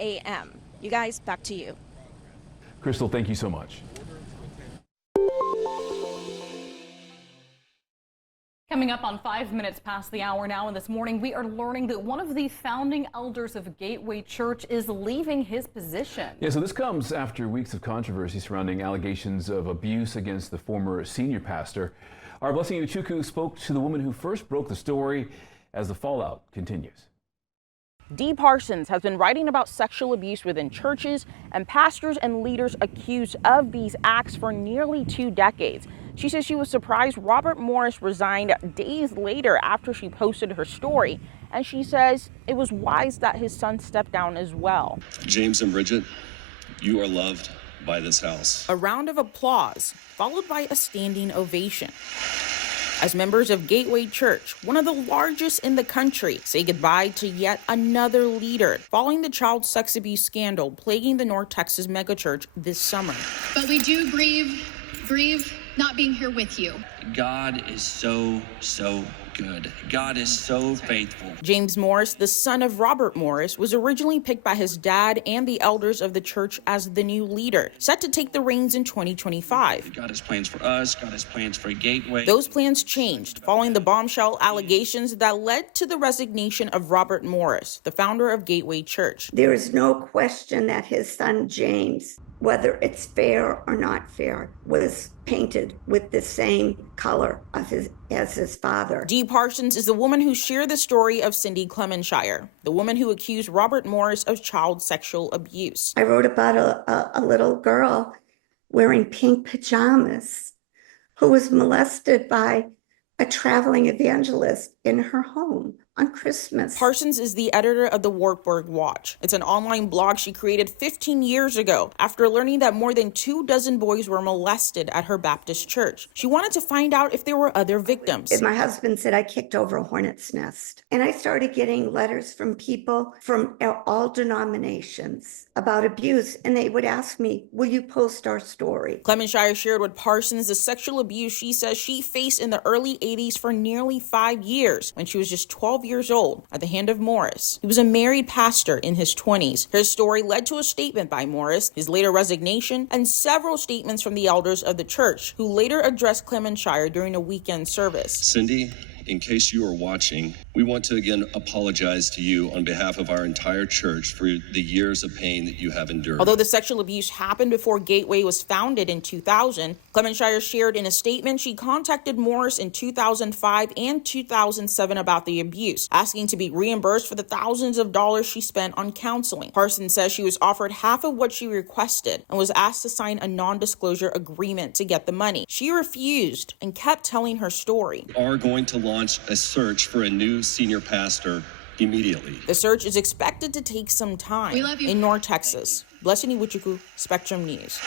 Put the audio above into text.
a.m. You guys, back to you. Crystal, thank you so much. Coming up on 5 minutes past the hour now, and this morning we are learning that one of the founding elders of Gateway Church is leaving his position. Yeah, so this comes after weeks of controversy surrounding allegations of abuse against the former senior pastor. Our Blessing Ichuku spoke to the woman who first broke the story as the fallout continues. Dee Parsons has been writing about sexual abuse within churches and pastors and leaders accused of these acts for nearly 2 decades. She says she was surprised Robert Morris resigned days later after she posted her story, and she says it was wise that his son stepped down as well. James and Bridget, you are loved by this house. A round of applause followed by a standing ovation as members of Gateway Church, one of the largest in the country, say goodbye to yet another leader following the child sex abuse scandal plaguing the North Texas megachurch this summer. But we do grieve not being here with you. God is so good. God is so faithful. James Morris, the son of Robert Morris, was originally picked by his dad and the elders of the church as the new leader, set to take the reins in 2025. God has plans for us. God has plans for Gateway. Those plans changed following the bombshell allegations that led to the resignation of Robert Morris, the founder of Gateway Church. There is no question that his son James, whether it's fair or not fair, was painted with the same color as his father. Dee Parsons is the woman who shared the story of Cindy Clemenshire, the woman who accused Robert Morris of child sexual abuse. I wrote about a little girl wearing pink pajamas who was molested by a traveling evangelist in her home on Christmas. Parsons is the editor of the Wartburg Watch. It's an online blog she created 15 years ago after learning that more than 24 boys were molested at her Baptist church. She wanted to find out if there were other victims. And my husband said I kicked over a hornet's nest. And I started getting letters from people from all denominations about abuse. And they would ask me, will you post our story? Clemenshire shared with Parsons the sexual abuse she says she faced in the early 80s for nearly 5 years when she was just 12 years old at the hand of Morris. He was a married pastor in his 20s. His story led to a statement by Morris, his later resignation, and several statements from the elders of the church, who later addressed Clemenshire during a weekend service. Cindy, in case you are watching, we want to again apologize to you on behalf of our entire church for the years of pain that you have endured. Although the sexual abuse happened before Gateway was founded in 2000, Clemenshire shared in a statement she contacted Morris in 2005 and 2007 about the abuse, asking to be reimbursed for the thousands of dollars she spent on counseling. Parsons says she was offered half of what she requested and was asked to sign a non-disclosure agreement to get the money. She refused and kept telling her story. We are going to launch a search for a new senior pastor immediately. The search is expected to take some time. We love you. In North Texas. Blessing Iwuchukwu, Spectrum News.